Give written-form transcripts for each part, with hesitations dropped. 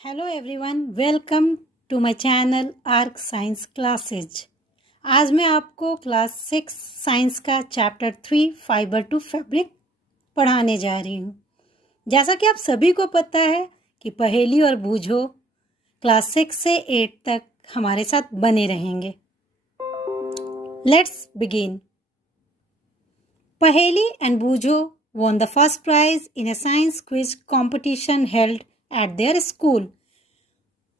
Hello everyone, welcome to my channel arc science classes. आज मैं आपको क्लास 6 साइंस का चैप्टर 3 फाइबर टू फैब्रिक पढ़ाने जा रही हूँ। जैसा कि आप सभी को पता है कि पहेली और बूझो क्लास 6 से 8 तक हमारे साथ बने रहेंगे। Let's begin. पहेली एंड बूझो won the first prize in a science quiz competition held at their school।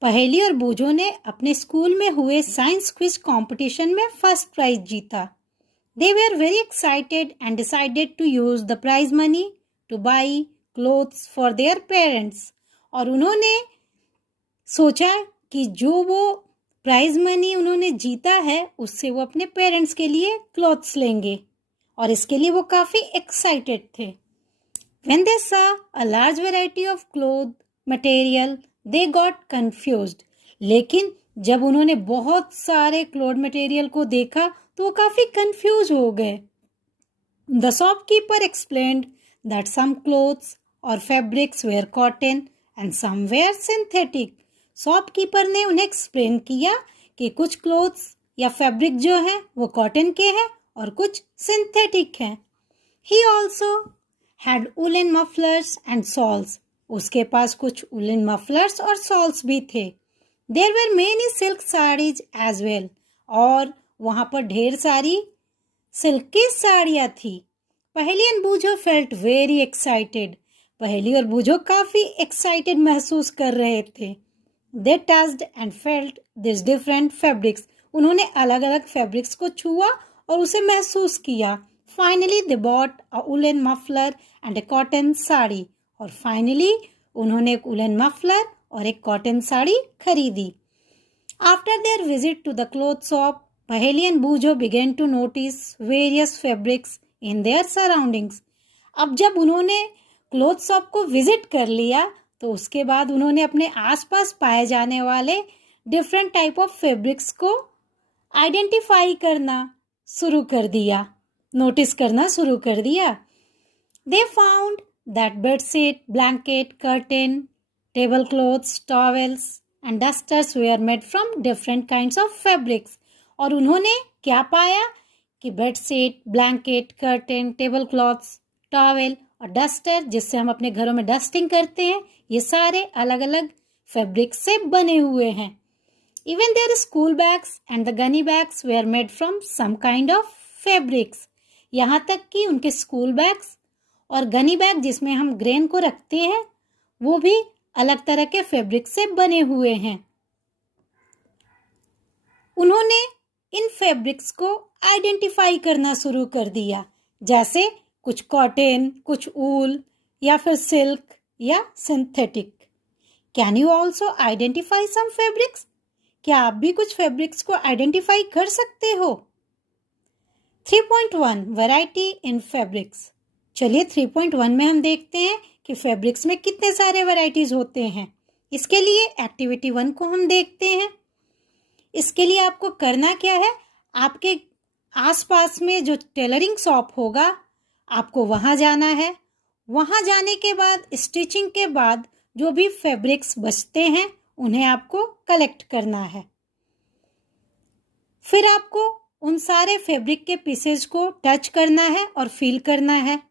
पहेली और बूझो ने अपने स्कूल में हुए साइंस क्विज कंपटीशन में फर्स्ट प्राइज जीता। They were very excited and decided to use the prize money to buy clothes for their parents। और उन्होंने सोचा कि जो वो प्राइज मनी उन्होंने जीता है उससे वो अपने पेरेंट्स के लिए क्लॉथ्स लेंगे और इसके लिए वो काफ़ी एक्साइटेड थे। When they saw a large variety of cloth material, they got confused। लेकिन जब उन्होंने बहुत सारे क्लोथ मटेरियल को देखा तो वो काफ़ी कंफ्यूज हो गए। The shopkeeper explained that some clothes or fabrics were cotton and some were synthetic। Shopkeeper ने उन्हें एक्सप्लेन किया कि कुछ क्लोथ्स या फैब्रिक जो है वो कॉटन के हैं और कुछ सिंथेटिक हैं। He also had woolen mufflers and shawls। उसके पास कुछ woolen mufflers और shawls भी थे। There were many silk sarees as well। और वहाँ पर ढेर सारी सिल्क की साड़ियाँ थी। पहेली एंड बूझो फेल्ट वेरी एक्साइटेड। पहेली और बूझो काफ़ी एक्साइटेड महसूस कर रहे थे। They touched and felt these different fabrics। उन्होंने अलग अलग फैब्रिक्स को छुआ और उसे महसूस किया। Finally they bought a woolen muffler and a cotton sari. और फाइनली उन्होंने एक woolen muffler और एक कॉटन साड़ी खरीदी। After their visit to the cloth shop, Paheli and Bujo began to notice various fabrics in their surroundings। अब जब उन्होंने cloth shop को विजिट कर लिया तो उसके बाद उन्होंने अपने आसपास पाए जाने वाले डिफरेंट टाइप ऑफ फैब्रिक्स को आइडेंटिफाई करना शुरू कर दिया, नोटिस करना शुरू कर दिया। They found that bedsheet, blanket, curtain, tablecloths, towels and dusters were made from different kinds of fabrics। और उन्होंने क्या पाया कि bedsheet, blanket, curtain, table clothes, towel और डस्टर जिससे हम अपने घरों में डस्टिंग करते हैं, ये सारे अलग अलग फैब्रिक से बने हुए हैं। Even their school bags and the gunny bags were made from some kind of fabrics। यहाँ तक कि उनके स्कूल बैग्स और गनी बैग जिसमें हम ग्रेन को रखते हैं वो भी अलग तरह के फैब्रिक से बने हुए हैं। उन्होंने इन फैब्रिक्स को आइडेंटिफाई करना शुरू कर दिया, जैसे कुछ कॉटन, कुछ ऊल या फिर सिल्क या synthetic. Can you also identify some fabrics? क्या आप भी कुछ फैब्रिक्स को आइडेंटिफाई कर सकते हो? 3.1 वैरायटी इन फैब्रिक्स। चलिए 3.1 में हम देखते हैं कि फैब्रिक्स में कितने सारे वैरायटीज होते हैं। इसके लिए एक्टिविटी 1 को हम देखते हैं। इसके लिए आपको करना क्या है, आपके आसपास में जो टेलरिंग शॉप होगा आपको वहाँ जाना है। वहाँ जाने के बाद स्टिचिंग के बाद जो भी फैब्रिक्स बचते हैं उन्हें आपको कलेक्ट करना है। फिर आपको उन सारे फैब्रिक के पीसेज को टच करना है और फील करना है।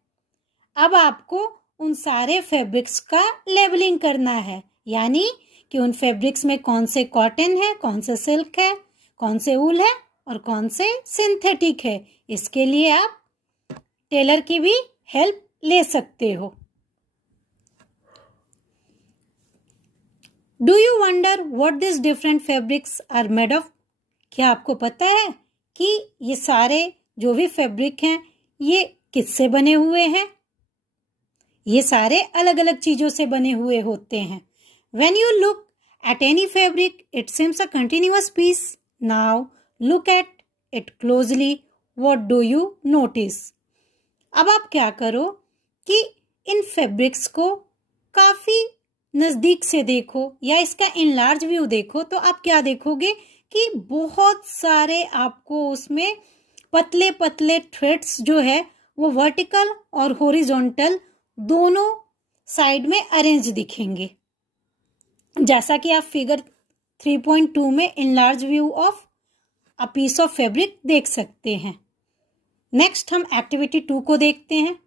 अब आपको उन सारे फैब्रिक्स का लेबलिंग करना है, यानी कि उन फैब्रिक्स में कौन से कॉटन है, कौन से सिल्क है, कौन से ऊल है और कौन से सिंथेटिक है। इसके लिए आप टेलर की भी हेल्प ले सकते हो। Do you wonder what this different fabrics are made of? क्या आपको पता है कि ये सारे जो भी फैब्रिक हैं ये किससे बने हुए हैं? ये सारे अलग अलग चीज़ों से बने हुए होते हैं। When you look at any fabric, it seems a continuous piece। Now look at it closely। What do you notice? अब आप क्या करो कि इन फैब्रिक्स को काफ़ी नज़दीक से देखो या इसका इनलार्ज व्यू देखो तो आप क्या देखोगे कि बहुत सारे आपको उसमें पतले पतले थ्रेड्स जो है वो वर्टिकल और हॉरिजॉन्टल दोनों साइड में अरेंज दिखेंगे। जैसा कि आप फिगर 3.2 में enlarge view of a piece of fabric देख सकते हैं। नेक्स्ट हम एक्टिविटी 2 को देखते हैं।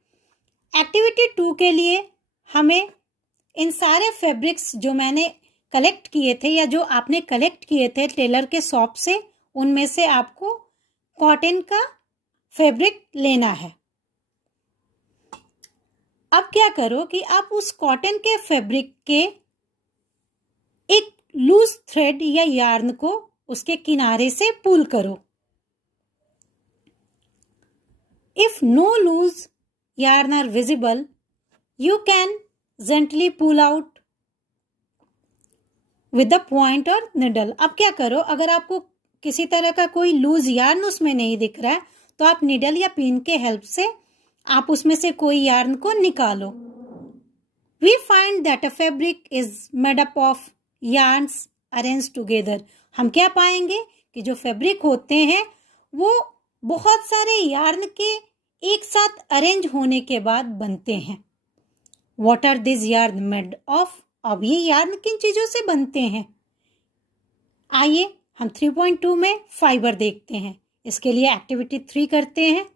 एक्टिविटी 2 के लिए हमें इन सारे फैब्रिक्स जो मैंने कलेक्ट किए थे या जो आपने कलेक्ट किए थे टेलर के शॉप से, उनमें से आपको कॉटन का फैब्रिक लेना है। अब क्या करो कि आप उस कॉटन के फैब्रिक के एक लूज थ्रेड या यार्न को उसके किनारे से पुल करो। If no loose yarn are visible, you can gently pull out with the point or needle. अब क्या करो, अगर आपको किसी तरह का कोई लूज यार्न उसमें नहीं दिख रहा है तो आप निडल या पिन के हेल्प से आप उसमें से कोई यार्न को निकालो। We find that a fabric is made up of yarns arranged together. हम क्या पाएंगे कि जो फैब्रिक होते हैं वो बहुत सारे यार्न के एक साथ अरेंज होने के बाद बनते हैं। What are these yarn made of? अब ये यार्न किन चीजों से बनते हैं? आइए हम 3.2 में फाइबर देखते हैं। इसके लिए एक्टिविटी 3 करते हैं।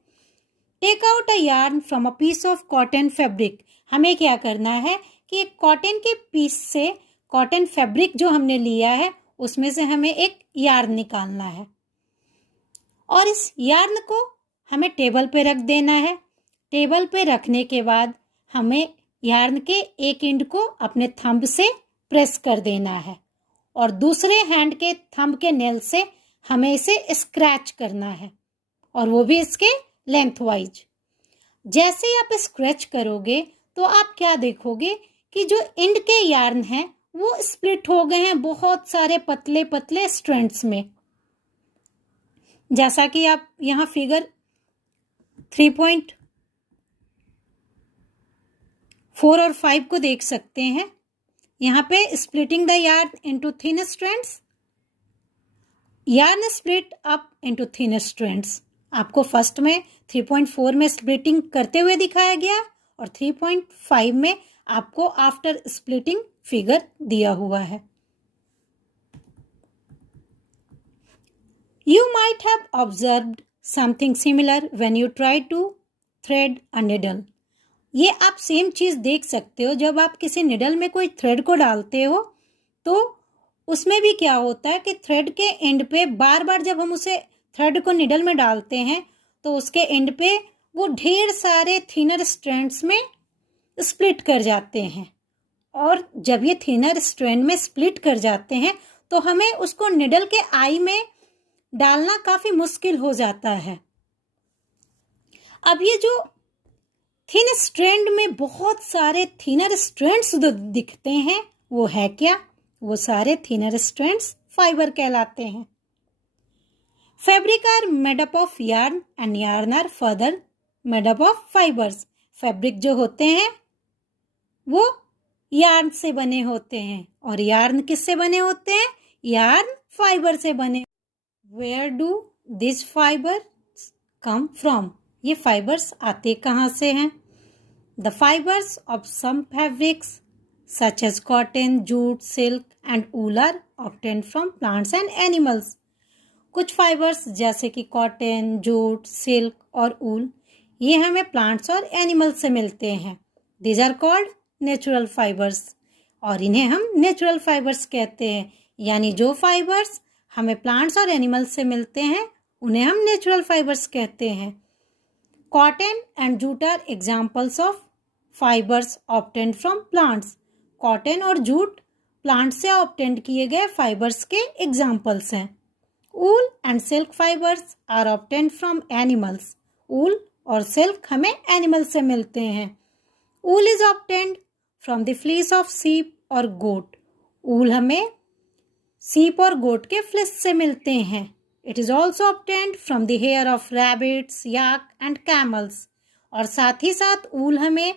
Take out a yarn from a piece of cotton fabric. हमें क्या करना है कि एक कॉटन के पीस से कॉटन फैब्रिक जो हमने लिया है उसमें से हमें एक यार्न निकालना है और इस यार्न को हमें टेबल पे रख देना है। टेबल पे रखने के बाद हमें यार्न के एक एंड को अपने थंब से प्रेस कर देना है और दूसरे हैंड के थंब के नेल से हमें इसे स्क्रैच करना है और वो भी इसके लेंथ वाइज। जैसे ही आप स्क्रैच करोगे तो आप क्या देखोगे कि जो एंड के यार्न हैं वो स्प्लिट हो गए हैं बहुत सारे पतले पतले स्ट्रैंड्स में। जैसा कि आप यहाँ फिगर 3.4 और 5 को देख सकते हैं। यहाँ पे splitting the yarn into thin strands, yarn split up into thin strands. आपको फर्स्ट में 3.4 में स्प्लिटिंग करते हुए दिखाया गया और 3.5 में आपको आफ्टर स्प्लिटिंग फिगर दिया हुआ है। You might have observed something similar when you try to thread a needle. ये आप सेम चीज़ देख सकते हो जब आप किसी निडल में कोई थ्रेड को डालते हो तो उसमें भी क्या होता है कि थ्रेड के एंड पे बार बार जब हम उसे थ्रेड को निडल में डालते हैं तो उसके एंड पे वो ढेर सारे थिनर स्ट्रैंड्स में स्प्लिट कर जाते हैं और जब ये थिनर स्ट्रैंड में स्प्लिट कर जाते हैं तो हमें उसको निडल के आई में डालना काफ़ी मुश्किल हो जाता है। अब ये जो थिन स्ट्रैंड में बहुत सारे थिनर स्ट्रैंड्स दिखते हैं वो है क्या? वो सारे थिनर स्ट्रैंड्स फाइबर कहलाते हैं। Fabric are made up of yarn and yarn are further made up of fibres. Fabric जो होते हैं वो यार्न से बने होते हैं और यार्न किससे बने होते हैं? यार्न फाइबर से बने। Where do this fibres come from? ये फाइबर्स आते कहाँ से हैं? The fibres of some fabrics such as cotton, jute, silk and wool are obtained from plants and animals. कुछ फाइबर्स जैसे कि कॉटन, जूट, सिल्क और ऊल ये हमें प्लांट्स और एनिमल्स से मिलते हैं। These are called natural fibres और इन्हें हम नेचुरल फाइबर्स कहते हैं। यानी जो फाइबर्स हमें प्लांट्स और एनिमल्स से मिलते हैं उन्हें हम नेचुरल फाइबर्स कहते हैं। Cotton and jute are examples of fibres obtained from plants. Cotton और जूट प्लांट से ऑब्टेन्ड किए गए फाइबर्स के एग्जाम्पल्स हैं। Wool and silk fibres are obtained from animals. Wool और सिल्क हमें एनिमल से मिलते हैं। Wool is obtained from the fleece of sheep और गोट। ऊल हमें सीप और गोट के फ्लिस से मिलते हैं। It is also obtained from the hair of rabbits, yak and camels. और साथ ही साथ ऊल हमें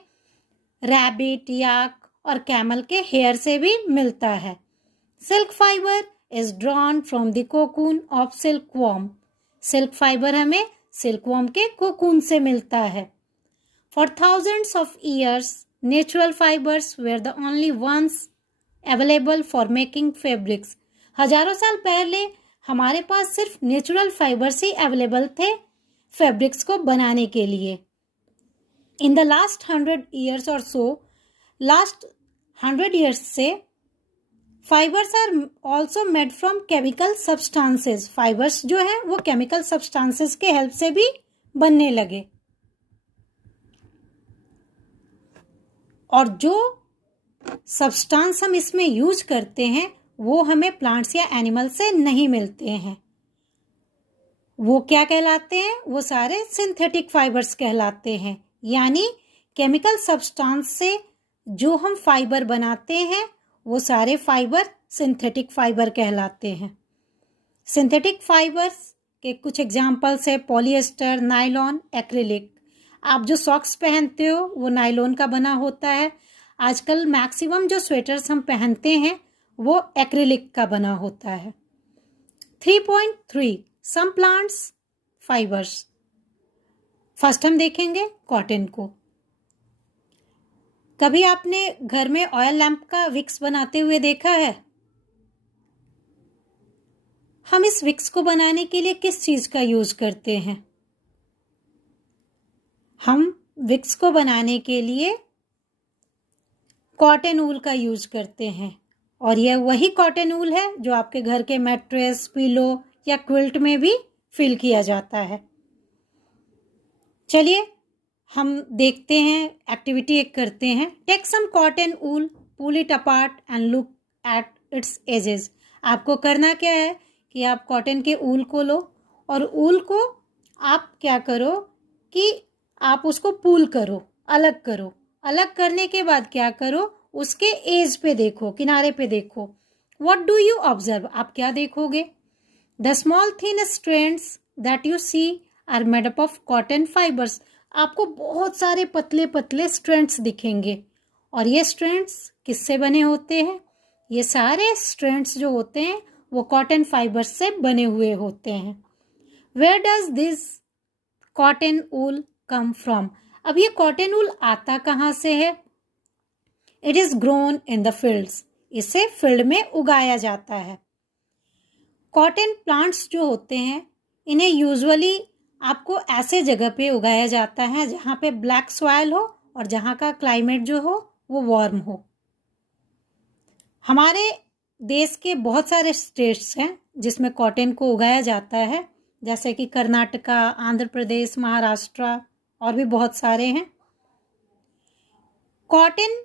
रैबिट, याक और कैमल के हेयर से भी मिलता है। Silk fibre is drawn from the cocoon of silkworm. Silk fibre हमें सिल्क वॉर्म के कोकून से मिलता है। For thousands of years natural fibres were the only ones available for making fabrics. हजारों साल पहले हमारे पास सिर्फ नेचुरल फाइबर्स ही अवेलेबल थे फैब्रिक्स को बनाने के लिए। इन द लास्ट 100 ईयर्स और सो, लास्ट 100 ईयर्स से fibres are also made from chemical substances. Fibres जो है वो केमिकल सब्सटेंसेस के हेल्प से भी बनने लगे, और जो सब्सटेंस हम इसमें यूज करते हैं वो हमें प्लांट्स या एनिमल से नहीं मिलते हैं। वो क्या कहलाते हैं? वो सारे सिंथेटिक फाइबर्स कहलाते हैं। यानी केमिकल सब्सटेंस से जो हम फाइबर बनाते हैं वो सारे फाइबर सिंथेटिक फाइबर कहलाते हैं। सिंथेटिक फाइबर्स के कुछ एग्जाम्पल्स है पॉलिएस्टर, नायलॉन, एक्रिलिक। आप जो सॉक्स पहनते हो वो नायलॉन का बना होता है। आजकल मैक्सिमम जो स्वेटर्स हम पहनते हैं वो एक्रिलिक का बना होता है। 3.3 सम प्लांट्स फाइबर्स। फर्स्ट हम देखेंगे कॉटन को। कभी आपने घर में ऑयल लैंप का विक्स बनाते हुए देखा है? हम इस विक्स को बनाने के लिए किस चीज का यूज करते हैं? हम विक्स को बनाने के लिए कॉटन ऊल का यूज करते हैं, और यह वही कॉटन ऊल है जो आपके घर के मैट्रेस, पिलो या क्विल्ट में भी फिल किया जाता है। चलिए हम देखते हैं, एक्टिविटी एक करते हैं। Take some cotton wool, pull it apart and look at its edges. आपको करना क्या है कि आप कॉटन के ऊल को लो और ऊल को आप क्या करो कि आप उसको पुल करो, अलग करो। अलग करने के बाद क्या करो, उसके एज पे देखो, किनारे पे देखो। What do you observe? आप क्या देखोगे? The small thin strands that you see are made up of cotton fibres. आपको बहुत सारे पतले पतले स्ट्रैंड्स दिखेंगे, और ये स्ट्रैंड्स किससे बने होते हैं? ये सारे स्ट्रैंड्स जो होते हैं वो कॉटन फाइबर्स से बने हुए होते हैं। Where does this cotton wool come from? अब ये कॉटन ऊल आता कहाँ से है? It is grown in the fields. इसे फील्ड में उगाया जाता है। कॉटन प्लांट्स जो होते हैं इन्हें यूजुअली आपको ऐसे जगह पे उगाया जाता है जहाँ पे ब्लैक सॉइल हो और जहाँ का क्लाइमेट जो हो वो वार्म हो। हमारे देश के बहुत सारे स्टेट्स हैं जिसमें कॉटन को उगाया जाता है, जैसे कि कर्नाटका, आंध्र प्रदेश, महाराष्ट्र और भी बहुत सारे हैं। कॉटन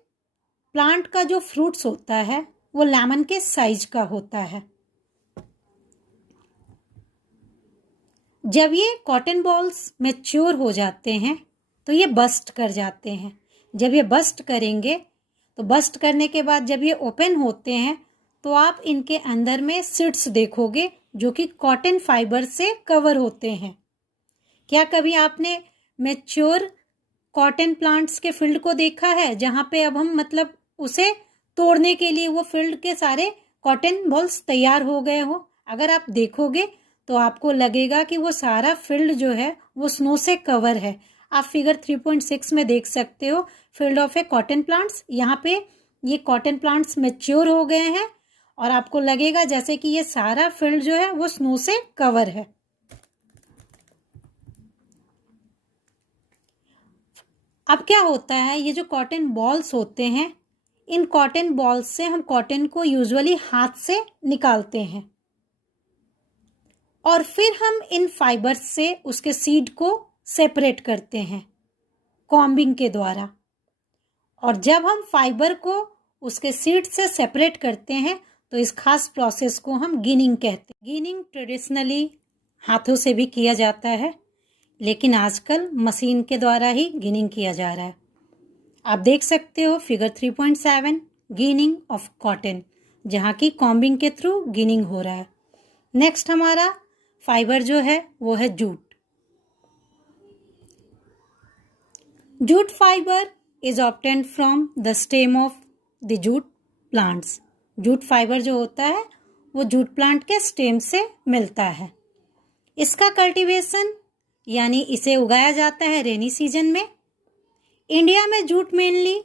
प्लांट का जो फ्रूट्स होता है वो लेमन के साइज का होता है। जब ये कॉटन बॉल्स मैच्योर हो जाते हैं तो ये बस्ट कर जाते हैं। जब ये बस्ट करेंगे तो बस्ट करने के बाद जब ये ओपन होते हैं तो आप इनके अंदर में सीड्स देखोगे जो कि कॉटन फाइबर से कवर होते हैं। क्या कभी आपने मैच्योर कॉटन प्लांट्स के फील्ड को देखा है जहाँ पे अब हम मतलब उसे तोड़ने के लिए वो फील्ड के सारे कॉटन बॉल्स तैयार हो गए हो? अगर आप देखोगे तो आपको लगेगा कि वो सारा फील्ड जो है वो स्नो से कवर है। आप फिगर 3.6 में देख सकते हो field of A cotton plants. यहाँ पे ये कॉटन प्लांट्स मैच्योर हो गए हैं और आपको लगेगा जैसे कि ये सारा फील्ड जो है वो स्नो से कवर है। अब क्या होता है, ये जो कॉटन बॉल्स होते हैं, इन कॉटन बॉल्स से हम कॉटन को यूजुअली हाथ से निकालते हैं और फिर हम इन फाइबर्स से उसके सीड को सेपरेट करते हैं कॉम्बिंग के द्वारा। और जब हम फाइबर को उसके सीड से सेपरेट करते हैं तो इस खास प्रोसेस को हम गिनिंग कहते हैं। गिनिंग ट्रेडिशनली हाथों से भी किया जाता है, लेकिन आजकल मशीन के द्वारा ही गिनिंग किया जा रहा है। आप देख सकते हो फिगर 3.7 गिनिंग ऑफ कॉटन, जहाँ की कॉम्बिंग के थ्रू गिनिंग हो रहा है। नेक्स्ट हमारा फाइबर जो है वो है jute. Jute fibre is obtained from the stem of the jute plants. Jute fibre जो होता है वो जूट प्लांट के स्टेम से मिलता है। इसका कल्टीवेशन यानी इसे उगाया जाता है रेनी सीजन में। इंडिया में जूट मेनली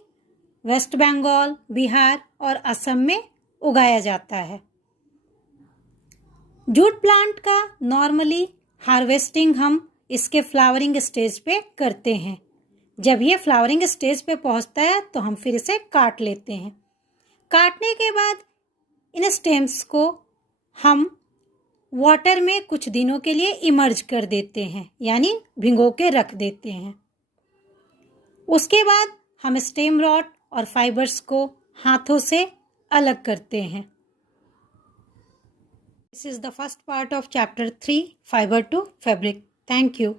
वेस्ट बंगाल, बिहार और असम में उगाया जाता है। जूट प्लांट का नॉर्मली हार्वेस्टिंग हम इसके फ्लावरिंग स्टेज पे करते हैं। जब ये फ्लावरिंग स्टेज पे पहुंचता है तो हम फिर इसे काट लेते हैं। काटने के बाद इन स्टेम्स को हम वाटर में कुछ दिनों के लिए इमर्ज कर देते हैं, यानी भिगो के रख देते हैं। उसके बाद हम स्टेम रॉट और फाइबर्स को हाथों से अलग करते हैं। This is the first part of chapter 3, fibre to fabric. Thank you.